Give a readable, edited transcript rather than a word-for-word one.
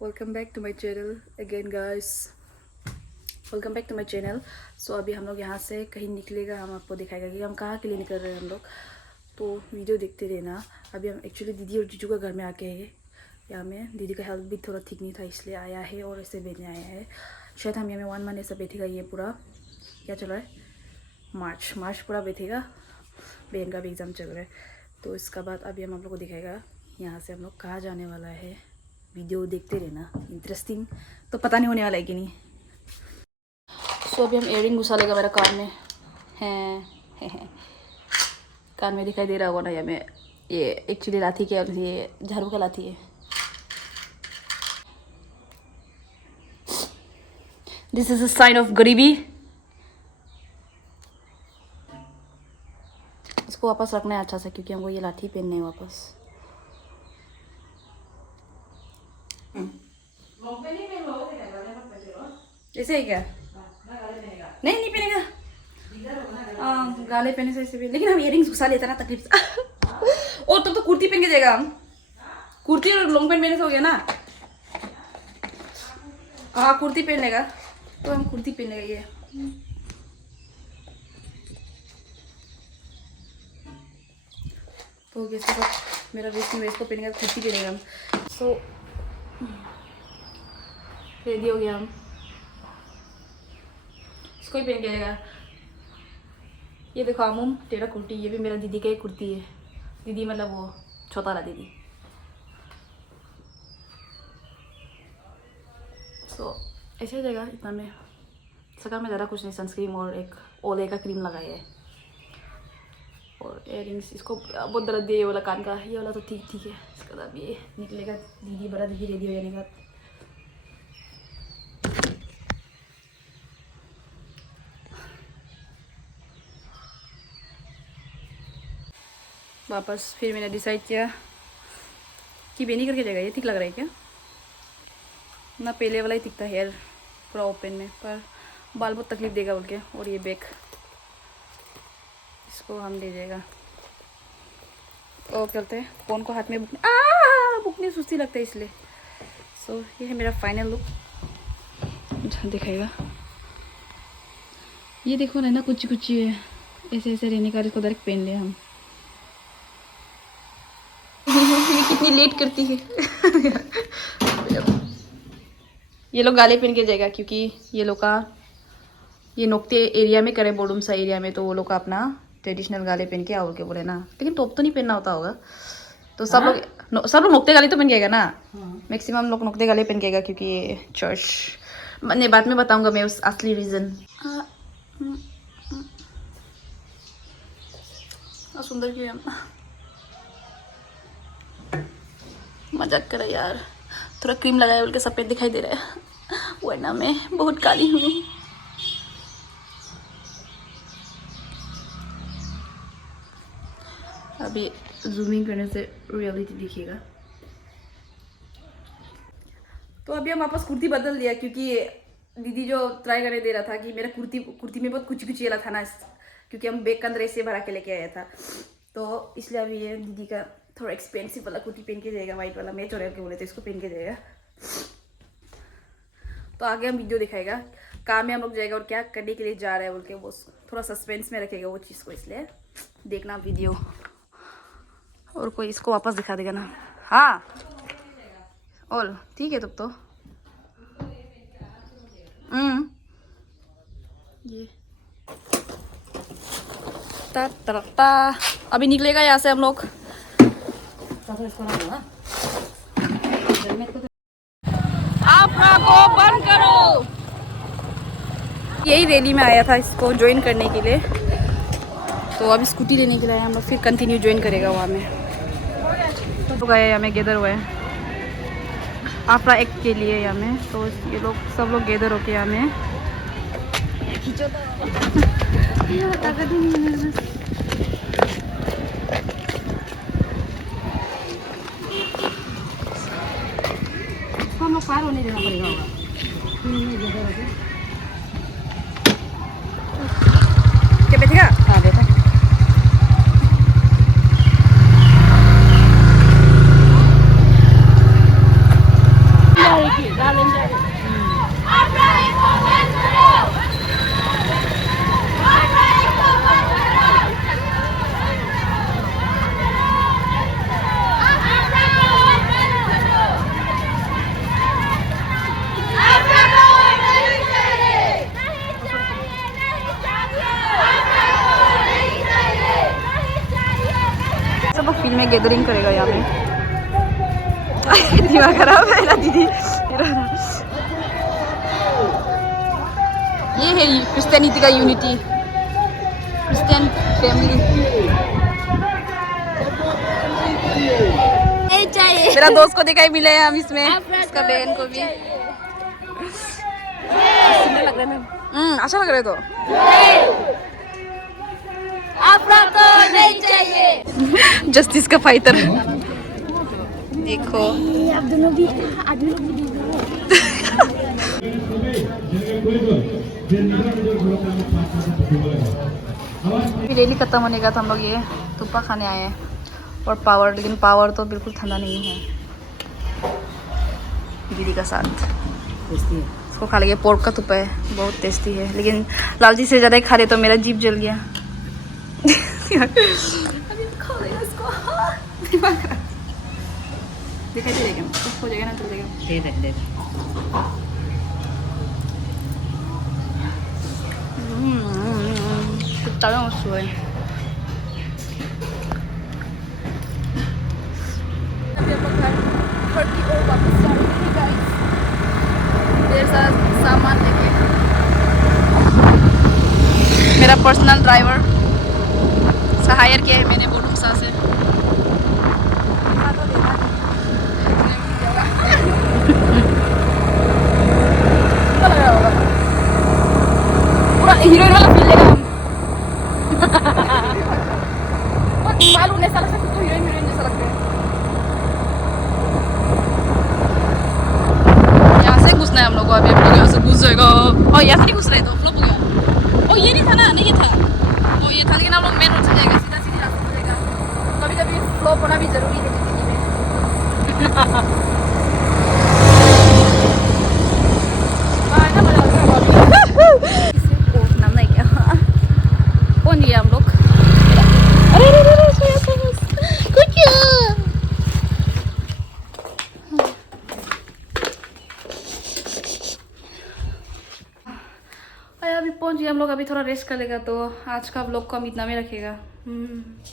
Welcome back to my channel again guys. Welcome back to my channel. So अभी हम लोग यहाँ से कहीं निकलेगा, हम आपको दिखाएगा कि हम कहाँ के लिए निकल रहे हैं हम लोग। तो वीडियो देखते रहना। अभी हम एक्चुअली दीदी और जीजू का घर में आके हैं। यहाँ में दीदी का हेल्थ भी थोड़ा ठीक नहीं था, इसलिए आया है और ऐसे बैठने आया है। शायद हम यहाँ में 1 मंथ ऐसा बैठेगा। ये पूरा क्या चल रहा है, मार्च पूरा बैठेगा। बहन का भी एग्ज़ाम चल रहा है। तो इसका बाद अभी हम आप लोग को दिखाएगा यहाँ से हम लोग कहाँ जाने वाला है। वीडियो देखते रहना, इंटरेस्टिंग तो पता नहीं होने वाला है कि नहीं। सो अभी हम इयरिंग घुसा लेगा मेरा कान में हैं। कान में दिखाई दे रहा होगा ना, या मैं ये एक्चुअली लाठी क्या होती है, झाड़ू का लाठी है। This is a sign of गरीबी। इसको वापस रखना है अच्छा से, क्योंकि हमको ये लाठी पहनने है वापस। ऐसे ही क्या? नहीं नहीं पहनेगा। गाले पहने से ऐसे भी, लेकिन हम इयरिंग्स घुसा लेते ना तकलीफ से। और तब तो कुर्ती पहन के जाएगा। हम कुर्ती और लॉन्ग पैंट पहने से हो गया ना। हाँ कुर्ती पहन लेगा, तो हम कुर्ती पहन लेगा ये। तो इसके बाद मेरा वेस्ट नहीं, वेस्ट को पहनेगा, कुर्ती पहनेगा हम। सो रेडी हो गया हम। इसको ही पहन के आएगा। ये देखो अमुम तेरा कुर्ती, ये भी मेरा दीदी का ही कुर्ती है। दीदी मतलब वो छोटा वाला दीदी। सो ऐसे हो जाएगा। इतना में सका में ज़्यादा कुछ नहीं, सनस्क्रीन और एक ओले का क्रीम लगाया है। और इयरिंग्स इसको बहुत दर्द दिया ये वाला कान का, ये वाला तो ठीक है। इसके बाद ये निकलेगा दीदी, बड़ा दीदी रेडी हो जाने का। वापस फिर मैंने डिसाइड किया कि बेनी करके जाएगा। ये ठीक लग रहा है क्या ना, पहले वाला ही ठीक था, हेयर पूरा ओपन में, पर बाल बहुत तकलीफ देगा बोल के। और ये बैक इसको हम ले जाएगा। और करते हैं फ़ोन को हाथ में बुकने सुस्ती लगता है इसलिए। सो ये है मेरा फाइनल लुक। दिखाएगा ये देखो ना, कुछ कुछ है ऐसे ऐसे रहने का। इसको डायरेक्ट पहन लिया हम। ये कितनी लेट करती है। ये लोग गाले पहन के जाएगा, क्योंकि ये लोग का ये नोकते एरिया में करे, बोडुमसा एरिया में, तो वो लोग का अपना ट्रेडिशनल गाले पहन के आओ के बोले ना। लेकिन टॉप तो नहीं पहनना होता होगा। तो सब लोग नोकते गाले तो पहन के आएगा ना। मैक्सिमम लोग नोकते गाले पहन के आएगा, क्योंकि ये चर्च। मैंने बाद में बताऊंगा मैं उस असली रीज़न। सुंदर क्यों है, मजाक करा यार। थोड़ा क्रीम लगाया बोल के सफ़ेद दिखाई दे रहा है, वरना मैं बहुत काली हूँ। अभी जूमिंग करने से रियलिटी दिखेगा। तो अभी हम वापस कुर्ती बदल लिया, क्योंकि दीदी जो ट्राई करने दे रहा था कि मेरा कुर्ती में बहुत कुछ येला था ना, क्योंकि हम बैग के अंदर ऐसे भरा के लेके आया था। तो इसलिए अभी ये दीदी का थोड़ा एक्सपेंसिव वाला कुर्ती पहन के जाएगा, वाइट वाला। मैच हो रहा है बोले तो इसको पहन के जाएगा। तो आगे हम वीडियो दिखाएगा कहाँ में हम लोग जाएगा और क्या करने के लिए जा रहा है बोल के, वो थोड़ा सस्पेंस में रखेगा वो चीज़ को, इसलिए देखना वीडियो। और कोई इसको वापस दिखा देगा ना। हाँ और ठीक है तब तो। ये ता अभी निकलेगा यहाँ से हम लोग। अपना को बंद करो। यही रैली में आया था इसको ज्वाइन करने के लिए। तो अभी स्कूटी लेने के लिए हम लोग, फिर कंटिन्यू ज्वाइन करेगा वहाँ में। तो गए यहाँ में गैदर हुए हैं आफ्रा एक्ट के लिए यहाँ में। तो ये लोग सब लोग गैदर होके यहाँ में हम लोग पार होने देना पड़ेगा होगा। क्या बैठेगा? हाँ बैठा। गैदरिंग करेगा यहाँ में। दिमाग खराब है ना दीदी। ये है क्रिश्चियनिटी का यूनिटी, क्रिश्चियन फैमिली। मेरा दोस्त को दिखाई मिले हम इसमें, इसका बहन को भी। लग रहा है अच्छा लग रहा है तो। आपको नहीं चाहिए। जस्टिस का फाइटर देखो। आप दोनों भी आदमी लोग भी रैली खत्म होने का तो हम लोग ये थुप्पा खाने आए हैं और पावर, लेकिन पावर तो बिल्कुल ठंडा नहीं है। दीदी का साथ इसको खा लेंगे। पोर्क का थुप्पा है, बहुत टेस्टी है, लेकिन लालची से ज़्यादा खा ले तो मेरा जीभ जल गया। अभी खा लेगा इसको। दिखाई दे देगा, हो जाएगा ना, चल जाएगा। दे दे दे। कुत्ता का मस्त है। अभी हम लोग घर की ओर वापस जा रहे हैं गाइस, ढेर सारा सामान लेके। मेरा पर्सनल ड्राइवर हायर किया है मैंने बोडुमसा से। पूरा हीरोइन वाला फील लेगा हम। मालूम ऐसा लगता है तो हीरोइन हीरोइन जैसा लगता है। यहाँ से घुसना है हम लोग को। अभी हम लोग यहाँ से घुस जाएगा। और यहाँ से नहीं घुस रहे तो फ्लॉप हो गया। और ये नहीं था ना, नहीं ये था, वो ये था, लेकिन हम लोग मेन रोड से जाएगा, सीधा सीधी रास्ते से जाएगा। कभी कभी फ्लॉप होना भी जरूरी है जिंदगी में। नाम नहीं क्या पहुंच गया हम लोग। अरे अभी पहुंच गए हम लोग। अभी थोड़ा रेस्ट कर लेगा तो आज का व्लॉग को हम इतना में रखेगा।